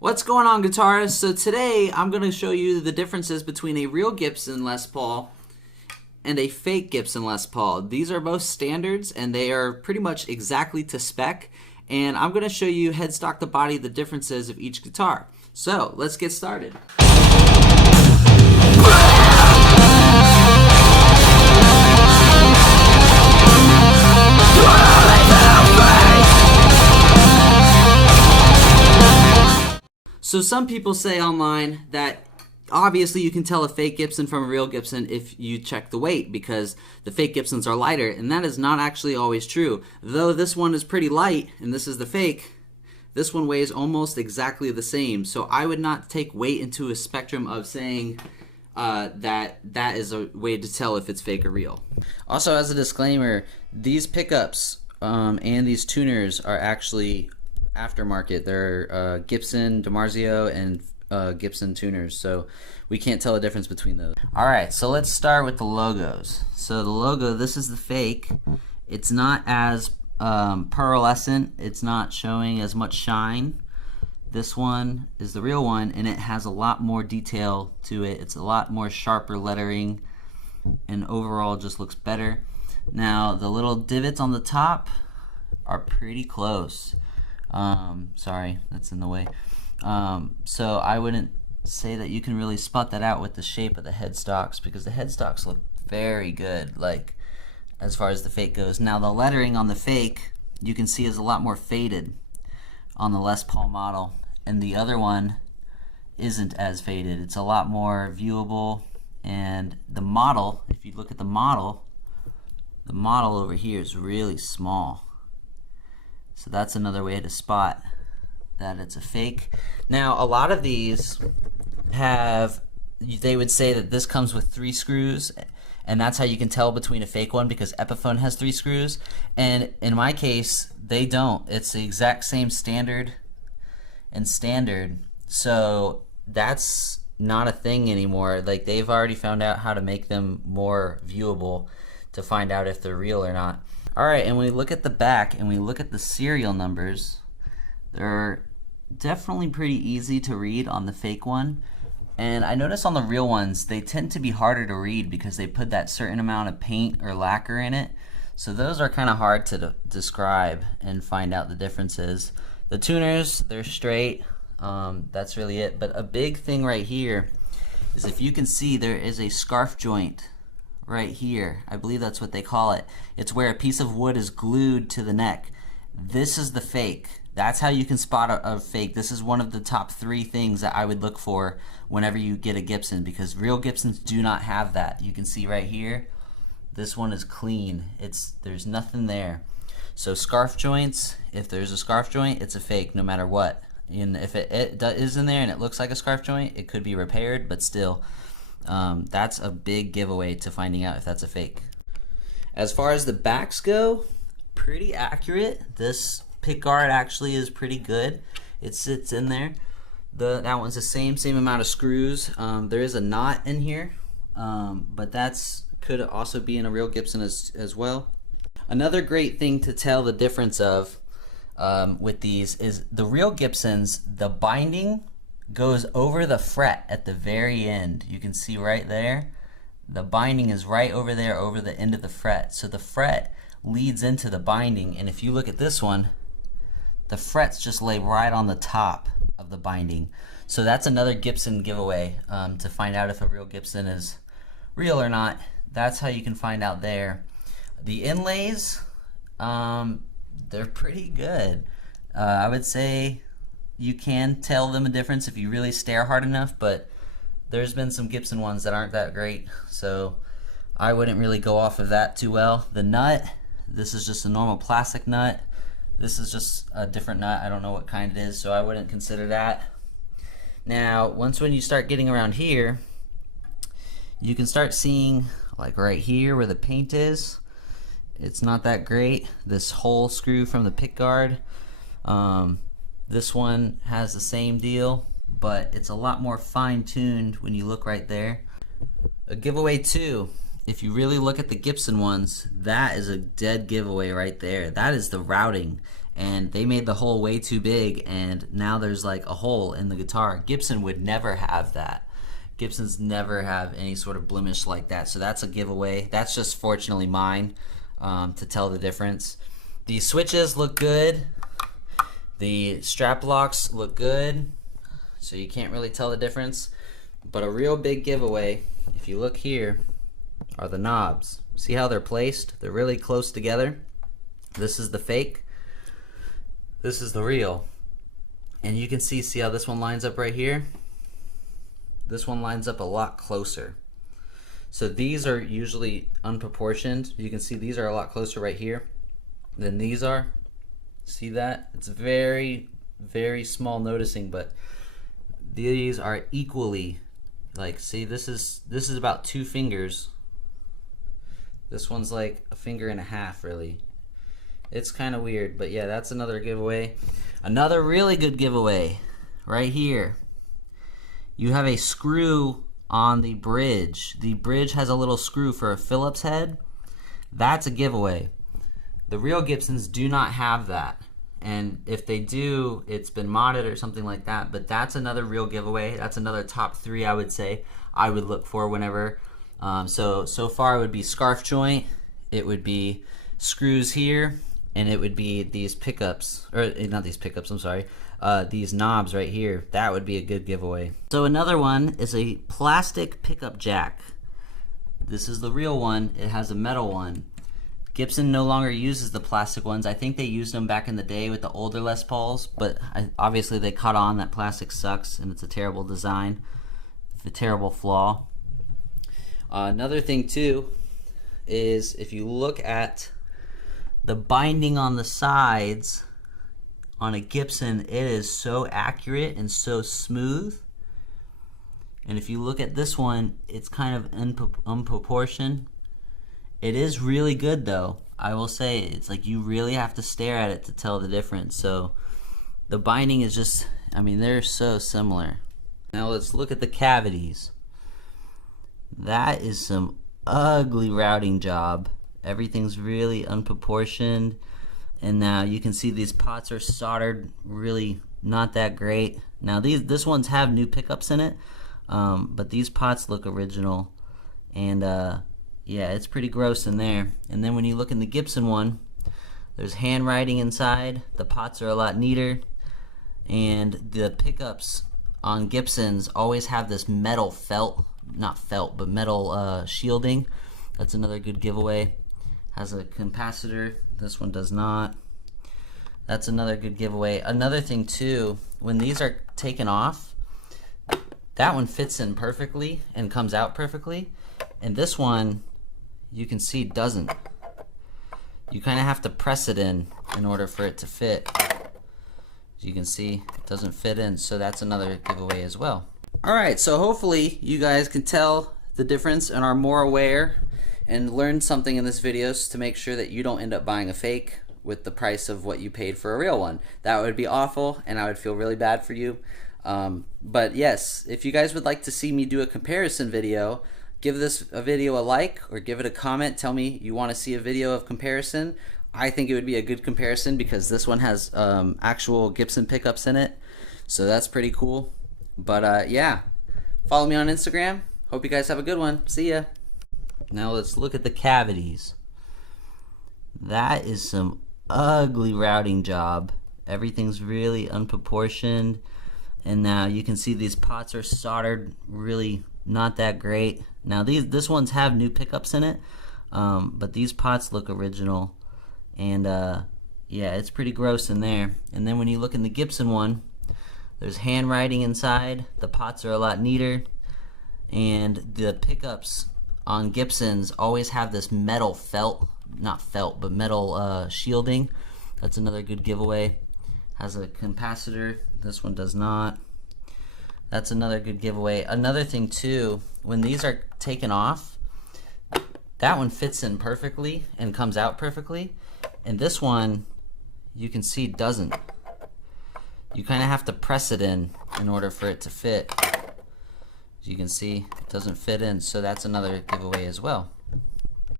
What's going on, guitarists? So today I'm going to show you the differences between a real Gibson Les Paul and a fake Gibson Les Paul. These are both standards and they are pretty much exactly to spec, and I'm going to show you headstock to body the differences of each guitar. So let's get started. So some people say online that obviously you can tell a fake Gibson from a real Gibson if you check the weight, because the fake Gibsons are lighter, and that is not actually always true. Though this one is pretty light and this is the fake, this one weighs almost exactly the same. So I would not take weight into a spectrum of saying that is a way to tell if it's fake or real. Also, as a disclaimer, these pickups and these tuners are actually aftermarket. They're Gibson, DiMarzio, and Gibson tuners, so we can't tell the difference between those. Alright, so let's start with the logos. So the logo, this is the fake. It's not as pearlescent, it's not showing as much shine. This one is the real one, and it has a lot more detail to it. It's a lot more sharper lettering, and overall just looks better. Now the little divots on the top are pretty close. Sorry, that's in the way. So I wouldn't say that you can really spot that out with the shape of the headstocks, because the headstocks look very good, like as far as the fake goes. Now the lettering on the fake, you can see, is a lot more faded on the Les Paul model, and the other one isn't as faded. It's a lot more viewable, and the model, if you look at the model over here is really small. So that's another way to spot that it's a fake. Now a lot of these they would say that this comes with 3 screws, and that's how you can tell between a fake one, because Epiphone has 3 screws, and in my case they don't. It's the exact same standard and standard, so that's not a thing anymore. Like, they've already found out how to make them more viewable to find out if they're real or not. Alright, and when we look at the back and we look at the serial numbers, they're definitely pretty easy to read on the fake one. And I notice on the real ones, they tend to be harder to read because they put that certain amount of paint or lacquer in it. So those are kind of hard to describe and find out the differences. The tuners, they're straight. That's really it. But a big thing right here is, if you can see, there is a scarf joint right here. I believe that's what they call it. It's where a piece of wood is glued to the neck. This is the fake. That's how you can spot a fake. This is one of the top 3 things that I would look for whenever you get a Gibson, because real Gibsons do not have that. You can see right here, this one is clean. There's nothing there. So scarf joints, if there's a scarf joint, it's a fake no matter what. And if it is in there and it looks like a scarf joint, it could be repaired, but still, that's a big giveaway to finding out if that's a fake. As far as the backs go, pretty accurate. This pick guard actually is pretty good. It sits in there. That one's the same amount of screws. There is a knot in here, but that's could also be in a real Gibson as well. Another great thing to tell the difference of with these is the real Gibsons, the binding goes over the fret at the very end. You can see right there, the binding is right over there, over the end of the fret. So the fret leads into the binding, and if you look at this one, the frets just lay right on the top of the binding. So that's another Gibson giveaway to find out if a real Gibson is real or not. That's how you can find out there. The inlays, they're pretty good. I would say you can tell them a difference if you really stare hard enough, but there's been some Gibson ones that aren't that great, so I wouldn't really go off of that too well. The nut, this is just a normal plastic nut. This is just a different nut. I don't know what kind it is, so I wouldn't consider that. Now, when you start getting around here, you can start seeing, like right here where the paint is, it's not that great. This whole screw from the pick guard, this one has the same deal, but it's a lot more fine-tuned when you look right there. A giveaway too, if you really look at the Gibson ones, that is a dead giveaway right there. That is the routing. and they made the hole way too big, and now there's like a hole in the guitar. Gibson would never have that. Gibsons never have any sort of blemish like that, so that's a giveaway. That's just fortunately mine to tell the difference. The switches look good. The strap locks look good, so you can't really tell the difference. But a real big giveaway, if you look here, are the knobs. See how they're placed? They're really close together. This is the fake. This is the real. And you can see how this one lines up right here? This one lines up a lot closer. So these are usually unproportioned. You can see these are a lot closer right here than these are. See that? It's very, very small noticing, but these are equally, like, see, this is about 2 fingers. This one's like a finger and a half, really. It's kind of weird, but yeah, that's another giveaway. Another really good giveaway right here. You have a screw on the bridge. The bridge has a little screw for a Phillips head. That's a giveaway. The real Gibsons do not have that. And if they do, it's been modded or something like that. But that's another real giveaway. That's another top 3, I would say, I would look for whenever. So far it would be scarf joint, it would be screws here, and it would be these pickups, or not these pickups, I'm sorry, these knobs right here. That would be a good giveaway. So another one is a plastic pickup jack. This is the real one. It has a metal one. Gibson no longer uses the plastic ones. I think they used them back in the day with the older Les Pauls, but obviously they caught on that plastic sucks and it's a terrible design. It's a terrible flaw. Another thing too is if you look at the binding on the sides on a Gibson, it is so accurate and so smooth. And if you look at this one, it's kind of unproportioned. It is really good though. I will say, it's like you really have to stare at it to tell the difference. So the binding is just, I mean, they're so similar. Now let's look at the cavities. That is some ugly routing job. Everything's really unproportioned. And now you can see these pots are soldered really not that great. Now this ones have new pickups in it, but these pots look original. And yeah, it's pretty gross in there. And then when you look in the Gibson one, there's handwriting inside. The pots are a lot neater. And the pickups on Gibsons always have this metal felt, not felt, but metal shielding. That's another good giveaway. Has a capacitor. This one does not. That's another good giveaway. Another thing too, when these are taken off, that one fits in perfectly and comes out perfectly. And this one, you can see, doesn't. You kind of have to press it in order for it to fit. As you can see, it doesn't fit in, so that's another giveaway as well. Alright, so hopefully you guys can tell the difference and are more aware and learn something in this video to make sure that you don't end up buying a fake with the price of what you paid for a real one. That would be awful, and I would feel really bad for you. But yes, if you guys would like to see me do a comparison video, give this a video a like or give it a comment. Tell me you want to see a video of comparison. I think it would be a good comparison because this one has actual Gibson pickups in it, so that's pretty cool. But yeah, follow me on Instagram. Hope you guys have a good one. See ya. Now let's look at the cavities. That is some ugly routing job. Everything's really unproportioned. And now you can see these pots are soldered really not that great. Now this ones have new pickups in it, but these pots look original. And yeah, it's pretty gross in there. And then when you look in the Gibson one, there's handwriting inside. The pots are a lot neater. And the pickups on Gibsons always have this metal felt, not felt, but metal shielding. That's another good giveaway. Has a capacitor. This one does not. That's another good giveaway. Another thing too, when these are taken off, that one fits in perfectly and comes out perfectly. And this one, you can see, doesn't. You kind of have to press it in order for it to fit. As you can see, it doesn't fit in, so that's another giveaway as well.